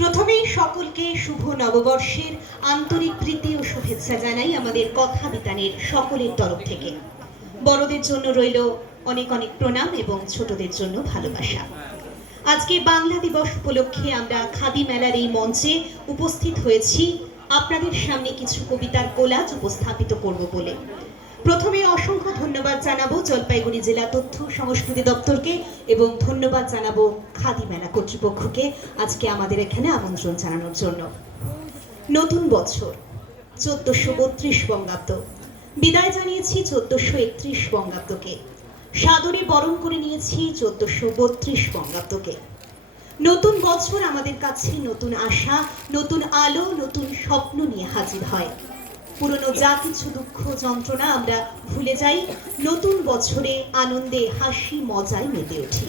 প্রথমেই সকলকে শুভ নববর্ষের আন্তরিক প্রীতি ও শুভেচ্ছা জানাই আমাদের কথা বিতানের সকলের তরফ থেকে। বড়দের জন্য রইল অনেক অনেক প্রণাম এবং ছোটদের জন্য ভালোবাসা। আজকে বাংলা দিবস উপলক্ষে আমরা খাদি মেলার এই মঞ্চে উপস্থিত হয়েছি আপনাদের সামনে কিছু কবিতার কোলাজ উপস্থাপিত করব বলে। প্রথমে অসংখ্য ধন্যবাদ জানাবো জলপাইগুড়ি জেলা তথ্য সংস্কৃতি দপ্তরকে এবং ধন্যবাদ জানাবো খাদি মেলা কর্তৃপক্ষকে আজকে আমাদের এখানে আমন্ত্রণ জানানোর জন্য। নতুন বছর 1432 বঙ্গাব্দ, বিদায় জানিয়েছি 1431 বঙ্গাব্দকে, সাদরে বরণ করে নিয়েছি 1432 বঙ্গাব্দকে। নতুন বছর আমাদের কাছে নতুন আশা, নতুন আলো, নতুন স্বপ্ন নিয়ে হাজির হয়। পুরনো যা কিছু দুঃখ যন্ত্রণা আমরা ভুলে যাই, নতুন বছরে আনন্দে হাসি মজায় মেতে উঠি।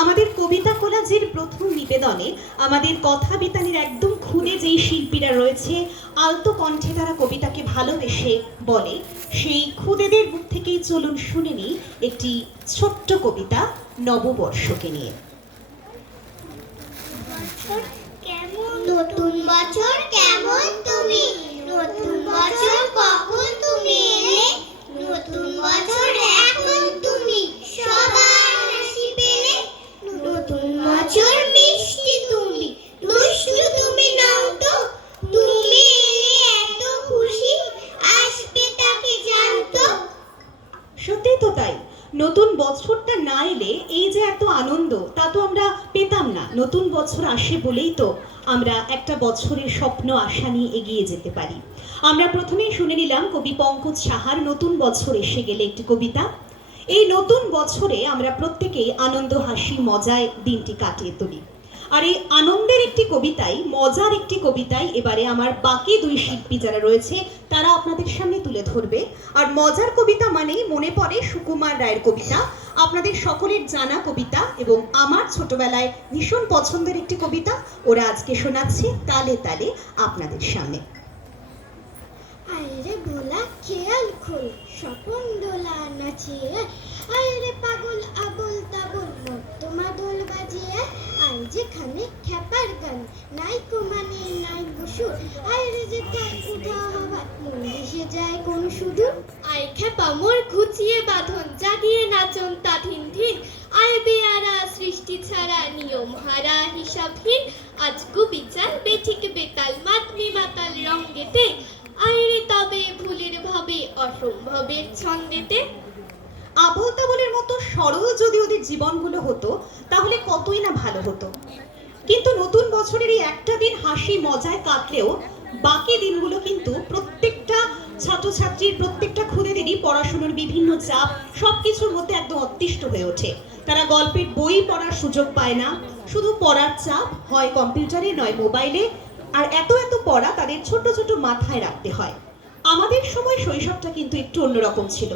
আমাদের কবিতা কোলাজের প্রথম নিবেদনে আমাদের কথা বিতানের একদম খুদে যেই শিল্পীরা রয়েছে, আলতো কণ্ঠে তারা কবিতাকে ভালোবেসে বলে, সেই খুদেদের মুখ থেকেই চলুন শুনে নিই একটি ছোট্ট কবিতা নববর্ষকে নিয়ে। নতুন বছর কেমন তুমি, নতুন বছর কখন তুমি এলে, নতুন বছর এখন তুমি সবার হাসি পেলে, নতুন বছর মিষ্টি তুমি, দুষ্টু তুমি নাও তো, তুমি এলে এত খুশি আসবে তাকে জানতো। সত্যি তো তাই, নতুন বছরটা না এলে এই যে এত আনন্দ তা তো আমরা পেতাম না। নতুন বছর আসে বলেই তো আমরা একটা বছরের স্বপ্ন আশা নিয়ে এগিয়ে যেতে পারি। আমরা প্রথমেই শুনে নিলাম কবি পঙ্কজ সাহার নতুন বছর এসে গেলে একটি কবিতা। এই নতুন বছরে আমরা প্রত্যেকেই আনন্দ হাসি মজায় দিনটি কাটিয়ে তুলি। আর এই আনন্দের একটি কবিতাই, মজার একটি কবিতাই এবারে আমার বাকি দুই শিল্পী যারা রয়েছে তারা আপনাদের সামনে তুলে ধরবে। আর মজার কবিতা মানেই মনে পড়ে সুকুমার রায়ের কবিতা, আপনাদের সকলের জানা কবিতা এবং আমার ছোটবেলায় ভীষণ পছন্দের একটি কবিতা। ওরা আজকে শোনাচ্ছে তালে তালে আপনাদের সামনে। আরে ভোলা খেয়াল খোল স্বপন দোলা নাচিয়ে, আরে পাগল আবল তাবল মত্ত মাদল বাজিয়ে, আই যেখানে খ্যাপার গান নাই কুমানে নাই গুসুর, আরে যেথায় উঠা হওয়া মন ভেসে যায় কোন সুদূর, আই খ্যাপা মোর ঘুচিয়ে বাঁধন জাগিয়ে নাচন তা ধিন ধিন, আয় বেয়ারা সৃষ্টি ছাড়া নিয়ম হারা হিসাবহীন, আজ কুবিচার বেঠিক বেতাল মাতমি মাতাল রঙ্গেতে, আইরে তবে ভুলের ভাবে অসম্ভবের ছন্দেতে। আবল তাবলের মতো সরল যদি ওদের জীবনগুলো হতো তাহলে কতই না ভালো হতো। কিন্তু নতুন বছরের এই একটা দিন হাসি মজায় কাটলেও বাকি দিনগুলো কিন্তু প্রত্যেকটা ছাত্রছাত্রীর, প্রত্যেকটা খুদেদেরই পড়াশোনার বিভিন্ন চাপ সবকিছুর মধ্যে একদম অতিষ্ঠ হয়ে ওঠে। তারা গল্পের বই পড়ার সুযোগ পায় না, শুধু পড়ার চাপ, হয় কম্পিউটারে নয় মোবাইলে। আর এত এত পড়া তাদের ছোট ছোট মাথায় রাখতে হয়। আমাদের সময় শৈশবটা কিন্তু একটু অন্যরকম ছিল।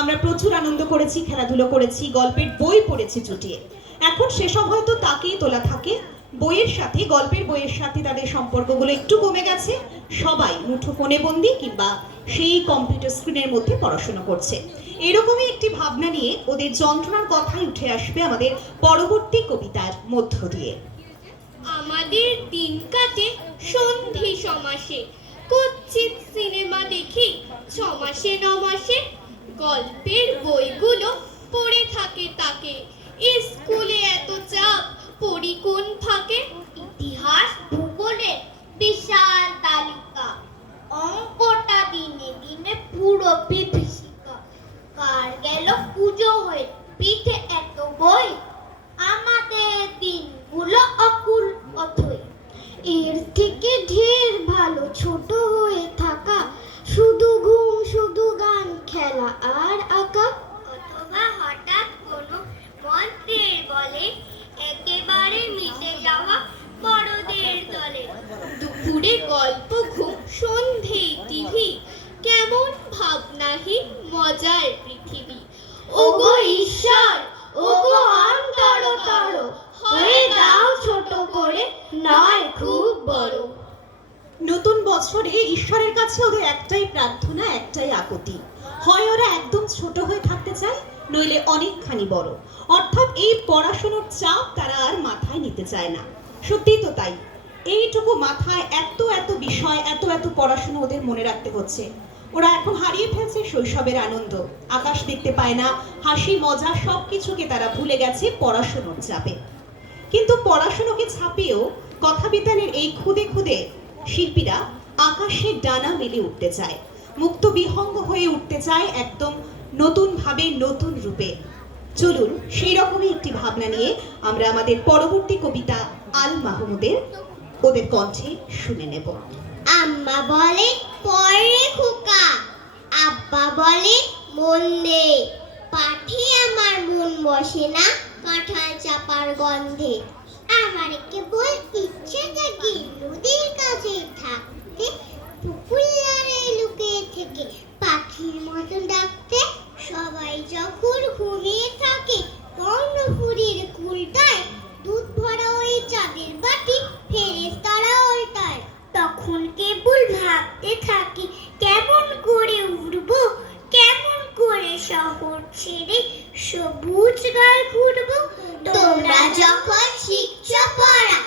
আমরা প্রচুর আনন্দ করেছি, খেলাধুলো করেছি, গল্পের বই পড়েছি চুটিয়ে। এখন সেসব হয়তো তাকেই তোলা থাকে, বইয়ের সাথে, গল্পের বইয়ের সাথে তাদের সম্পর্কগুলো একটু কমে গেছে। সবাই মুঠোফোনে বন্দি কিংবা সেই কম্পিউটার স্ক্রিনের মধ্যে পড়াশোনা করছে। এরকমই একটি ভাবনা নিয়ে ওদের যন্ত্রণার কথাই উঠে আসবে আমাদের পরবর্তী কবিতার মধ্য দিয়ে। আমাদের দিন কাটে সন্ধি সমাসে, কুৎসিত সিনেমা দেখি ছমাসে নমাসে, গল্পের বইগুলো পড়ে থাকে তাকে, স্কুলে এত চাপ পড়ি কোন ফাঁকে, ইতিহাস ভূগোলে বিশাল তালিকা, অঙ্কটা দিনে দিনে পুরো বিভীষিকা, কার গেল পুজো হয়ে পিঠে এত বই, আমাদের দিনগুলো অকুল অথই, এর থেকে ঢের ভালো ছোট হয়ে থাকা, শুধু ঘুম শুধু গান খেলা আর আঁকা, অথবা হঠাৎ কোনো মন্ত্রের বলে একেবারে মিশে যাওয়া বড়দের দলে, দুপুরে গল্প ঘুম সন্ধেই টিভি, কেমন ভাবনাহীন মজার পৃথিবী। ওগো ঈশ্বর ওগো অন্তরতর, হয়ে দাও ছোট করে নয় খুব বড়। নতুন বছরে ঈশ্বরের কাছে ওদের একটাই প্রার্থনা, একটাই আকুতি, হয় ওরা একদম ছোট হয়ে থাকতে চায়, নইলে অনেকখানি বড়। অর্থাৎ এই পড়াশোনার চাপ তারা আর মাথায় নিতে চায় না। সত্যিই তো তাই, এইটুকু মাথায় এত এত বিষয়, এত এত পড়াশোনা ওদের মনে রাখতে হচ্ছে। ওরা এখন হারিয়ে ফেলছে শৈশবের আনন্দ, আকাশ দেখতে পায় না, হাসি মজা সবকিছুকে তারা ভুলে গেছে পড়াশোনার চাপে। কিন্তু পড়াশোনাকে ছাপিয়েও কথাবিতানের এই খুদে খুদে শিল্পীরা আকাশের ডানা মেলে উঠতে চায়, মুক্ত বিহঙ্গ হয়ে উঠতে চায় একদম নতুন ভাবে, নতুন রূপে। চলুন সেই রকমই একটি ভাবনা নিয়ে আমরা আমাদের পরবর্তী কবিতা আল মাহমুদের ওদের কণ্ঠে শুনে নেব। আম্মা বলে পরে খোকা, আব্বা বলে মন দে, পাঠে আমার মন বসে না কাঁঠাল চাপার গন্ধে। আমার কেবল ইচ্ছে জাগে নদীর কাছে থাকতে, পুকুর ধারে লুকিয়ে থেকে পাখির মতো ডাকতে। সবাই যখন ঘুমিয়ে থাকে কর্ণফুলীর কুলটায়, দুধ ভরা ওই চাঁদের বাটি ফেরেশতারা ওইটায়। তখন কেবল ভাবতে থাকি কেমন করে উড়বো, কেমন করে শহর ছেড়ে সবুজ গায়ে ঘুরবো। তোমরা যখন শিখছো পড়া